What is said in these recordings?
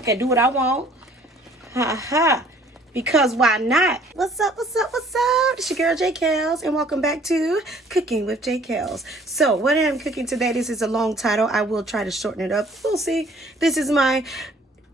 can do what I want. Ha ha. Because why not? What's up, what's up, what's up? It's your girl, J. Kels, and welcome back to Cooking with J. Kels. So, what I am cooking today, this is a long title. I will try to shorten it up. We'll see. This is my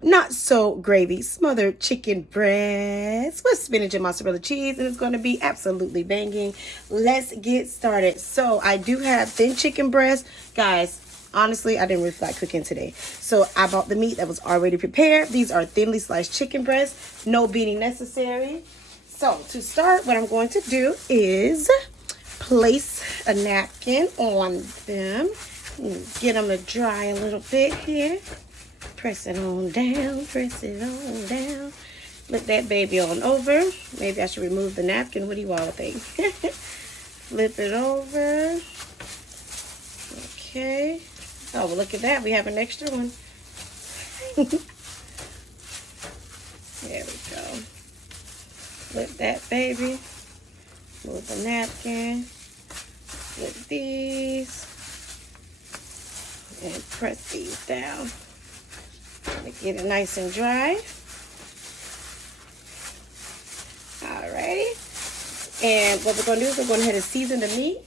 not so gravy smothered chicken breast with spinach and mozzarella cheese, and it's going to be absolutely banging. Let's get started. So, I do have thin chicken breast. Guys, honestly, I didn't really feel like cooking today. So I bought the meat that was already prepared. These are thinly sliced chicken breasts. No beating necessary. So to start, what I'm going to do is place a napkin on them. Get them to dry a little bit here. Press it on down. Press it on down. Flip that baby on over. Maybe I should remove the napkin. What do you all think? Flip it over. Okay. Oh, well, look at that. We have an extra one. There we go. Flip that baby. Move the napkin. Flip these. And press these down. To get it nice and dry. Alrighty. And what we're going to do is we're going to go ahead and season the meat.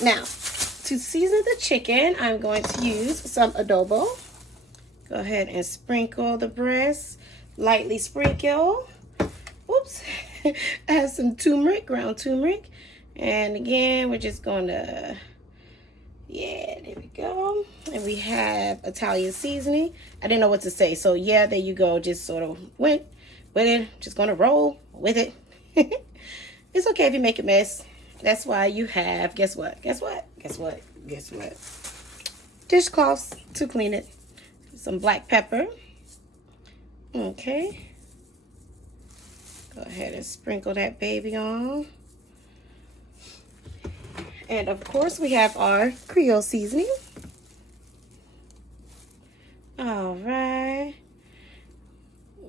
Now, to season the chicken, I'm going to use some adobo. Go ahead and sprinkle the breast. Lightly sprinkle. Oops. I have some turmeric, ground turmeric. And again, we're just going to, yeah, there we go. And we have Italian seasoning. I didn't know what to say. So, yeah, there you go. Just sort of went with it. Just going to roll with it. It's okay if you make a mess. That's why you have, guess what? Guess what? Guess what? Guess what? Dishcloths to clean it. Some black pepper. Okay. Go ahead and sprinkle that baby on. And of course, we have our Creole seasoning. All right.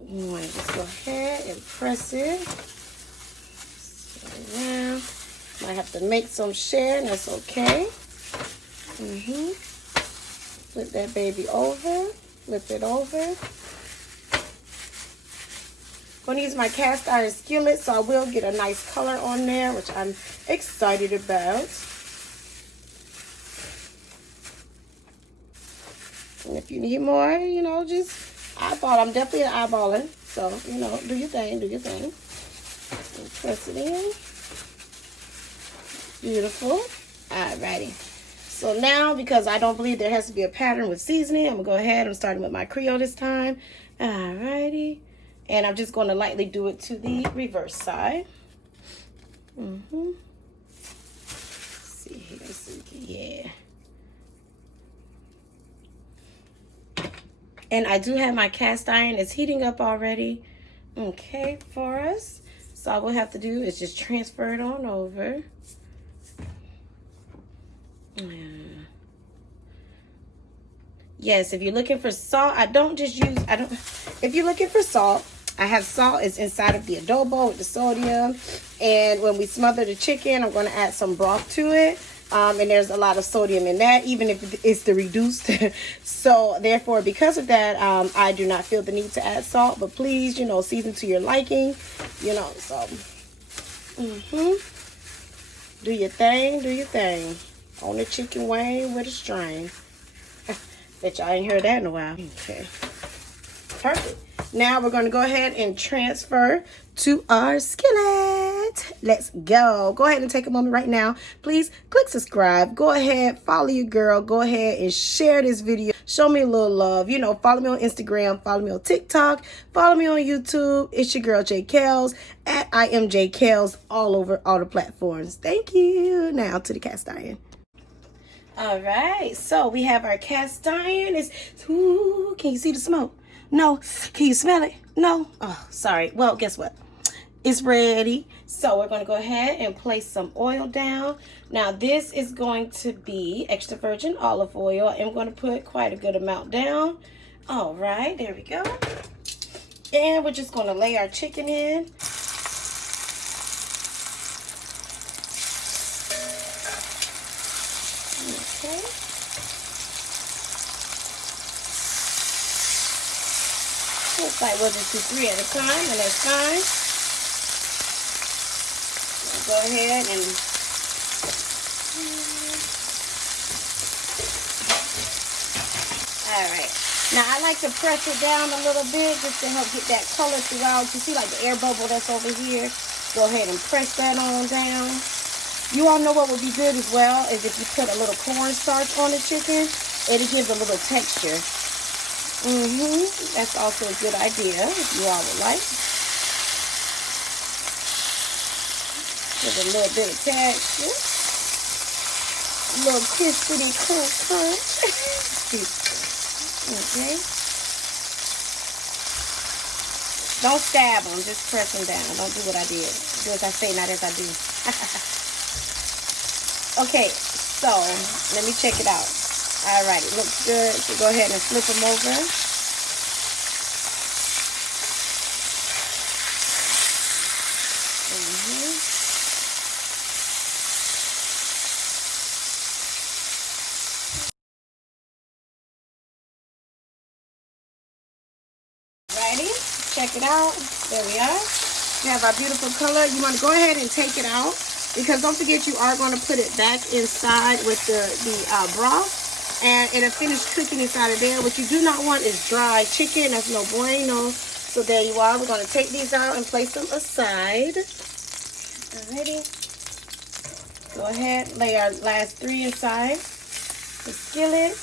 You want to just go ahead and press it. Around. Might have to make some share, and that's okay. Flip that baby over. Flip it over. Going to use my cast iron skillet, so I will get a nice color on there, which I'm excited about. And if you need more, you know, just eyeball. I'm definitely an eyeballer, so, you know, do your thing, do your thing. And press it in. Beautiful. Alrighty. So now, because I don't believe there has to be a pattern with seasoning, I'm going to go ahead. I'm starting with my Creole this time. Alrighty. And I'm just going to lightly do it to the reverse side. See here. See, yeah. And I do have my cast iron. It's heating up already. Okay, for us. So all we'll have to do is just transfer it on over. Yes, if you're looking for salt, if you're looking for salt, I have salt. It's inside of the adobo with the sodium. And when we smother the chicken, I'm going to add some broth to it. And there's a lot of sodium in that, even if it's the reduced. So therefore, because of that, I do not feel the need to add salt. But please, you know, season to your liking, you know, so. Do your thing, do your thing. On the chicken wing with a string. Bet y'all ain't heard that in a while. Okay. Perfect. Now we're going to go ahead and transfer to our skillet. Let's go. Go ahead and take a moment right now. Please click subscribe. Go ahead, follow your girl. Go ahead and share this video. Show me a little love. You know, follow me on Instagram. Follow me on TikTok. Follow me on YouTube. It's your girl, J. Kels. At I am J. Kels all over all the platforms. Thank you. Now to the cast iron. All right, so we have our cast iron. Ooh, can you see the smoke? No. Can you smell it? No. Oh, sorry. Well, guess what? It's ready. So we're going to go ahead and place some oil down. Now this is going to be extra virgin olive oil. I'm going to put quite a good amount down. All right, there we go. And we're just going to lay our chicken in. Okay. Looks like we'll just do 3 at a time, and that's fine. Go ahead and alright. Now I like to press it down a little bit just to help get that color throughout. You see like the air bubble that's over here? Go ahead and press that on down. You all know what would be good as well is if you put a little cornstarch on the chicken. It'll give a little texture. That's also a good idea if you all would like. Give a little bit of texture. A little crispity crunch. Okay. Don't stab them, just press them down. Don't do what I did. Do as I say, not as I do. Okay, so let me check it out. All right, it looks good. So go ahead and flip them over. Ready? Check it out. There we are. We have our beautiful color. You want to go ahead and take it out because don't forget you are going to put it back inside with the broth. And it'll finish cooking inside of there. What you do not want is dry chicken. That's no bueno. So there you are. We're going to take these out and place them aside. Alrighty. Go ahead. Lay our last 3 inside the skillet.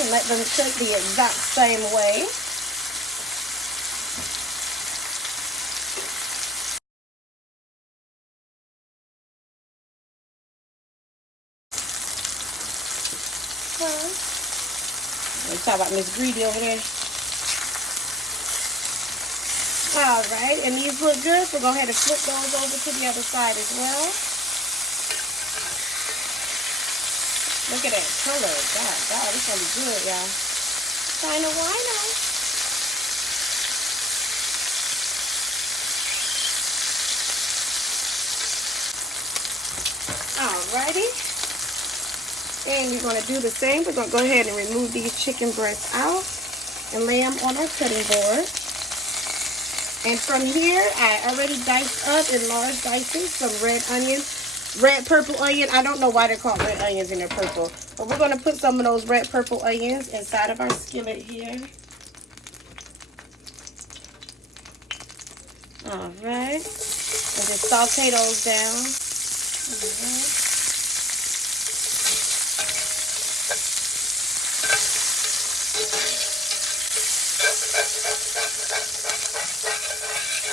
And let them cook the exact same way. Let's talk about Miss Greedy over there. Alright, and these look good, so go ahead and flip those over to the other side as well. Look at that color. God, it's gonna be good, y'all. China wino. Alrighty. And we're gonna do the same. We're gonna go ahead and remove these chicken breasts out and lay them on our cutting board. And from here, I already diced up in large dices some red onions. Red purple onion. I don't know why they're called red onions and they're purple. But we're going to put some of those red purple onions inside of our skillet here. Alright. And just saute those down. Alright.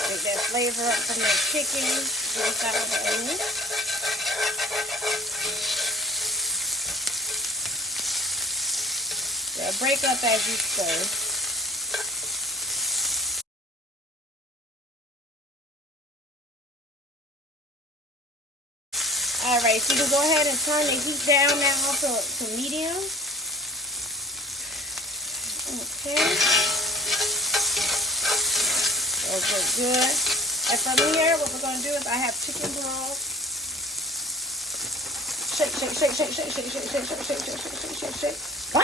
Get that flavor up from that chicken inside of the onion. Break up as you stir. Alright, so you can go ahead and turn the heat down now to medium. Okay. Those look good. And from here, what we're going to do is I have chicken broth. Shake, shake, shake, shake, shake, shake, shake, shake, shake, shake, shake, shake, shake, shake. Bam!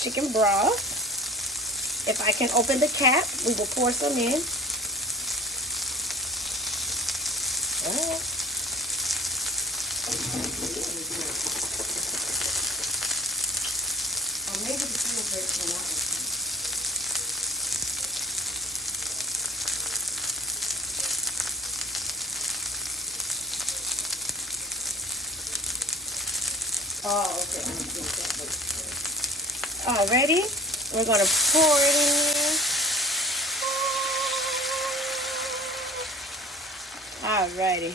Chicken broth. If I can open the cap, we will pour some in. Oh. Or maybe the fuel breaks will not open. Oh, okay. Alrighty, we're going to pour it in there. Alrighty.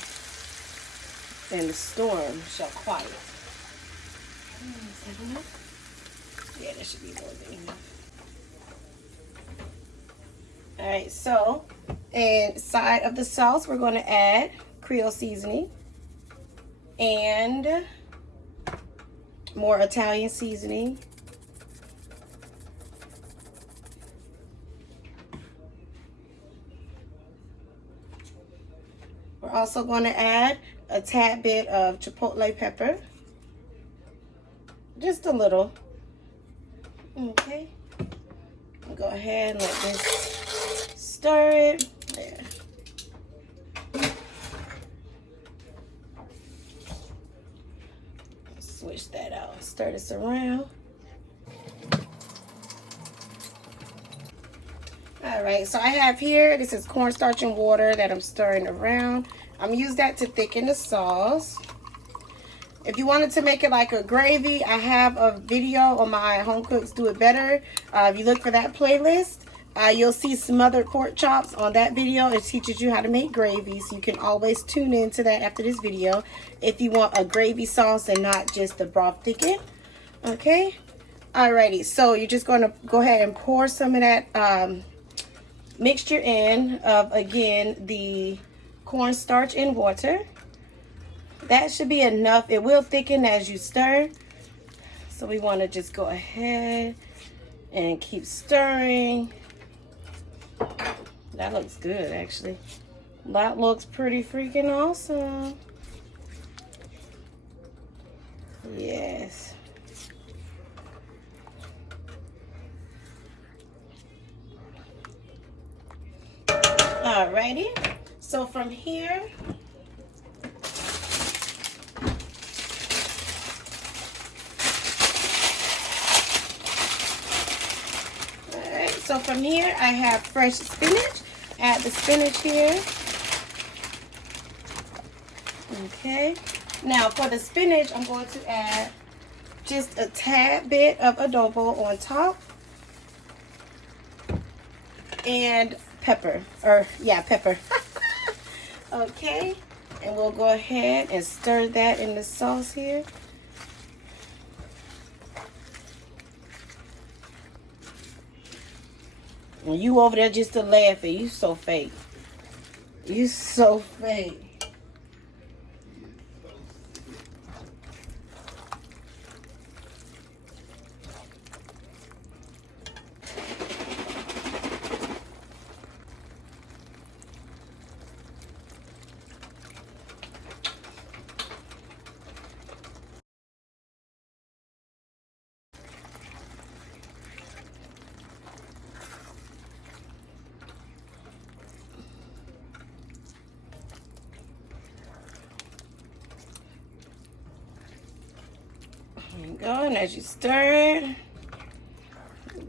And the storm shall quiet. Is that enough? Yeah, that should be more than enough. Alright, so inside of the sauce, we're going to add Creole seasoning and more Italian seasoning. also going to add a tad bit of chipotle pepper. Just a little. Okay. I'll go ahead and let this stir it. There. Switch that out. Stir this around. All right, so I have here, this is cornstarch and water that I'm stirring around. I'm gonna use that to thicken the sauce. If you wanted to make it like a gravy, I have a video on my Home Cooks Do It Better. If you look for that playlist, you'll see smothered pork chops on that video. It teaches you how to make gravy, so you can always tune into that after this video if you want a gravy sauce and not just the broth thicken. Okay, alrighty, so you're just gonna go ahead and pour some of that mixture in of, again, the cornstarch and water. That should be enough. It will thicken as you stir. So we want to just go ahead and keep stirring. That looks good, actually. That looks pretty freaking awesome. Yes. Alrighty. So from here, I have fresh spinach. Add the spinach here. Okay. Now for the spinach, I'm going to add just a tad bit of adobo on top. And pepper. Pepper. Okay. And we'll go ahead and stir that in the sauce here. And you over there just to laughing. You so fake. You so fake. There you go, and as you stir it,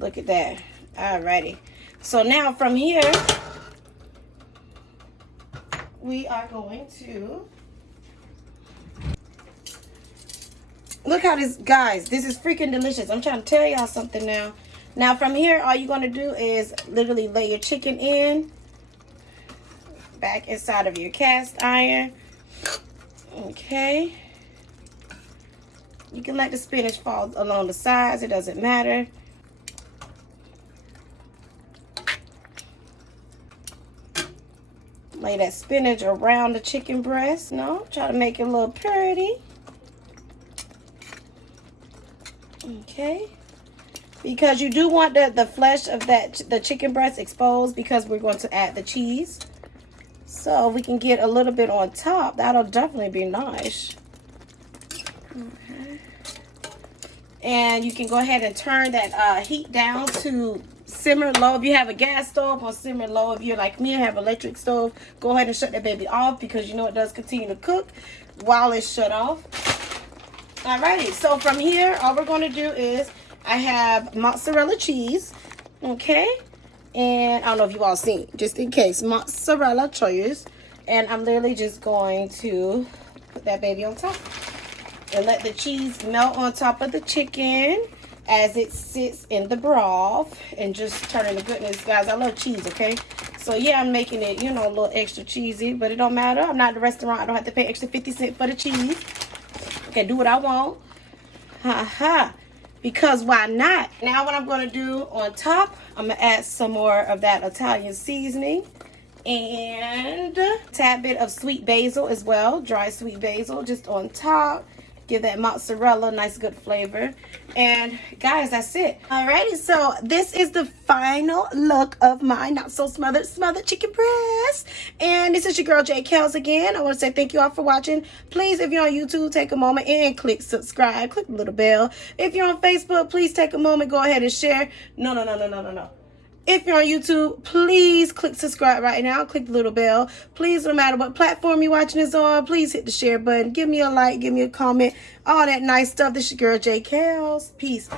look at that. Alrighty. So now from here, we are going to look how this, guys, this is freaking delicious. I'm trying to tell y'all something now. Now from here, all you're going to do is literally lay your chicken in, back inside of your cast iron. Okay. You can let the spinach fall along the sides. It doesn't matter. Lay that spinach around the chicken breast. No, try to make it a little pretty. Okay. Because you do want the flesh of the chicken breast exposed, because we're going to add the cheese. So we can get a little bit on top. That'll definitely be nice. Okay. And you can go ahead and turn that heat down to simmer low. If you have a gas stove, on simmer low. If you're like me and have an electric stove, go ahead and shut that baby off, because you know it does continue to cook while it's shut off. Alrighty, so from here, all we're going to do is, I have mozzarella cheese, okay? And I don't know if you all seen, just in case, mozzarella cheese. And I'm literally just going to put that baby on top. And let the cheese melt on top of the chicken as it sits in the broth. And just turning the goodness, guys, I love cheese, okay? So yeah, I'm making it, you know, a little extra cheesy, but it don't matter. I'm not at the restaurant. I don't have to pay extra 50 cents for the cheese. Okay, do what I want. Ha. Because why not? Now what I'm going to do on top, I'm going to add some more of that Italian seasoning. And a tad bit of sweet basil as well. Dry sweet basil just on top. Give that mozzarella a nice good flavor. And guys, that's it. Alrighty, so this is the final look of my not so smothered chicken breast. And this is your girl J Kels again. I want to say thank you all for watching. Please, if you're on YouTube, take a moment and click subscribe. Click the little bell. If you're on Facebook, please take a moment, go ahead and share. No. If you're on YouTube, please click subscribe right now. Click the little bell. Please, no matter what platform you're watching this on, please hit the share button. Give me a like, give me a comment, all that nice stuff. This is your girl J Kels. Peace.